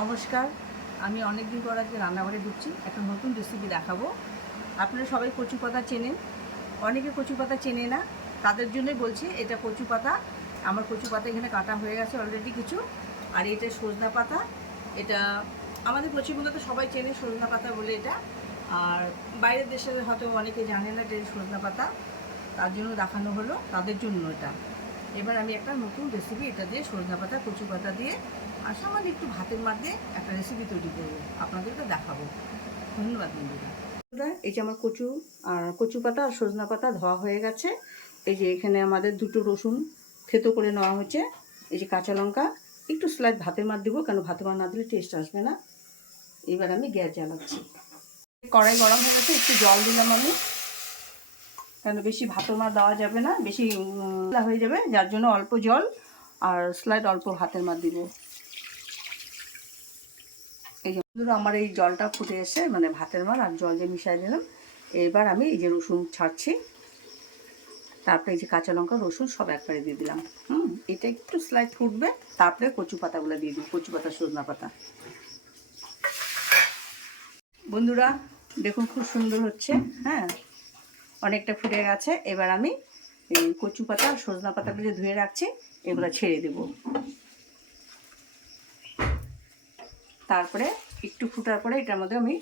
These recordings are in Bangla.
নমস্কার। আমি অনেক দিন পর আজকে রান্নাঘরে ঢুকছি, একটা নতুন রেসিপি দেখাবো। আপনারা সবাই কচু পাতা চেনেন, অনেকে কচু পাতা চেনে না, তাদের জন্যই বলছি। এটা কচু পাতা, আমার কচু পাতা এখানে কাটা হয়ে গেছে অলরেডি কিছু। আর এটা সজনা পাতা, এটা আমাদের পশ্চিমবঙ্গে সবাই চেনে সজনা পাতা বলে এটা। আর বাইরের দেশে হয়তো অনেকে জানে না এটা সজনা পাতা, তার জন্য দেখানো হলো, তাদের জন্য এটা। এবার আমি একটা নতুন রেসিপি এটা দিয়ে সজনা পাতা কচু পাতা দিয়ে আর সামান্য একটু ভাতের মার দিয়ে একটা রেসিপি তৈরি করবো, আপনাদেরকে দেখাবো। ধন্যবাদ বন্ধুরা। এই যে আমার কচু পাতা আর সজনা পাতা ধোয়া হয়ে গেছে। এই যে এখানে আমাদের দুটো রসুন থেতো করে নেওয়া হয়েছে। এই যে কাঁচা লঙ্কা, একটু স্লাইড ভাতের মার দেবো, কেন ভাতের মার না দিলে টেস্ট আসবে না। এবার আমি গ্যাস জ্বালাচ্ছি। কড়াই গরম হয়ে গেছে, একটু জল দিলাম আমি, কেন বেশি ভাতের মার দেওয়া যাবে না, বেশি হয়ে যাবে, যার জন্য অল্প জল আর স্লাইড অল্প ভাতের মার দিব। এই যে আমার এই জলটা ফুটে এসে মানে ভাতের মার আর জল দিয়ে মিশিয়ে দিলাম। এবার আমি এই যে রসুন ছাড়ছি, তারপরে এই যে কাঁচা লঙ্কা রসুন সব একবারে দিয়ে দিলাম। এটা একটু স্লাইড ফুটবে, তারপরে কচু পাতাগুলো দিয়ে দিই, কচু পাতা সজনা পাতা। বন্ধুরা দেখুন খুব সুন্দর হচ্ছে, হ্যাঁ অনেকটা ফুটে গেছে। এবার আমি এই কচু পাতা আর সজনা পাতাগুলো যে ধুয়ে রাখছি এগুলো ছেড়ে দেব। তারপরে একটু ফুটার পরে এটার মধ্যে আমি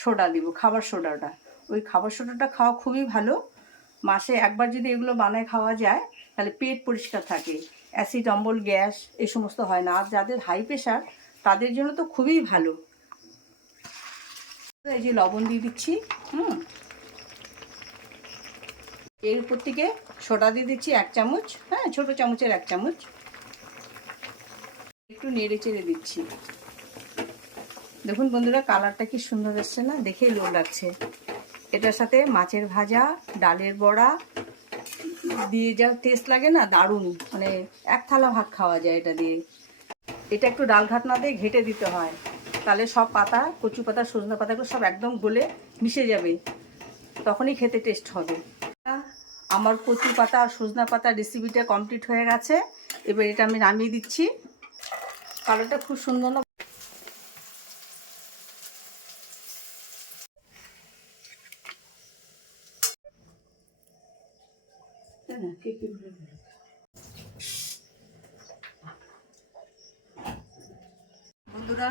সোডা দিব, খাবার সোডাটা। ওই খাবার সোডাটা খাওয়া খুবই ভালো। মাসে একবার যদি এগুলো বানায় খাওয়া যায় তাহলে পেট পরিষ্কার থাকে, অ্যাসিড অম্বল গ্যাস এই সমস্ত হয় না। আর যাদের হাই প্রেশার তাদের জন্য তো খুবই ভালো। এই যে লবণ দিয়ে দিচ্ছি, এর উপর থেকে সোডা দিয়ে দিচ্ছি 1 চামচ, হ্যাঁ ছোটো চামচের 1 চামচ। একটু নেড়ে চেড়ে দিচ্ছি। দেখুন বন্ধুরা কালারটা কি সুন্দর এসছে না, দেখেই লোভ লাগছে। এটার সাথে মাছের ভাজা, ডালের বড়া দিয়ে যা টেস্ট লাগে না, দারুণ, মানে 1 থালা ভাত খাওয়া যায় এটা দিয়ে। এটা একটু ডাল ঘাট না দিয়ে ঘেটে দিতে হয়, তাহলে সব পাতা কচু পাতা সজনা পাতাগুলো সব একদম গলে মিশে যাবে, তখনই খেতে টেস্ট হবে। আমার কচু পাতা আর সজনা পাতা রেসিপিটা কমপ্লিট হয়ে গেছে। এবার এটা আমি নামিয়ে দিচ্ছি। কালারটা খুব সুন্দর না? বন্ধুরা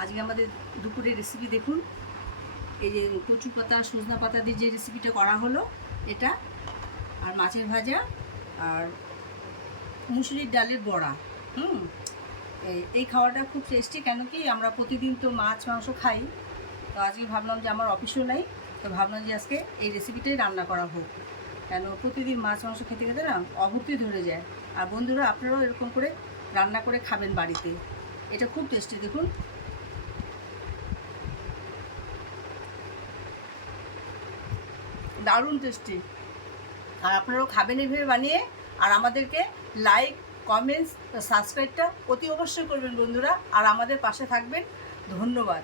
আজকে আমাদের দুপুরের রেসিপি দেখুন। এই যে কচু পাতা সজনা পাতা দিয়ে যে রেসিপিটা করা হলো এটা, আর মাছের ভাজা আর মুসুরির ডালের বড়া। এই খাওয়াটা খুব টেস্টি, কেন কি আমরা প্রতিদিন তো মাছ মাংস খাই, তো আজকে ভাবলাম যে আমার অফিসও নেই, তো ভাবলাম যে আজকে এই রেসিপিটাই রান্না করা হোক, কেন প্রতিদিন মাছ মাংস খেতে খেতে না অভুক্তি ধরে যায়। আর বন্ধুরা আপনারাও এরকম করে রান্না করে খাবেন বাড়িতে, এটা খুব টেস্টি। দেখুন দারুণ টেস্টি, আর আপনারাও খাবেন এইভাবে বানিয়ে। আর আমাদেরকে লাইক কমেন্টস সাবস্ক্রাইবটা অতি অবশ্যই করবেন বন্ধুরা, আর আমাদের পাশে থাকবেন। ধন্যবাদ।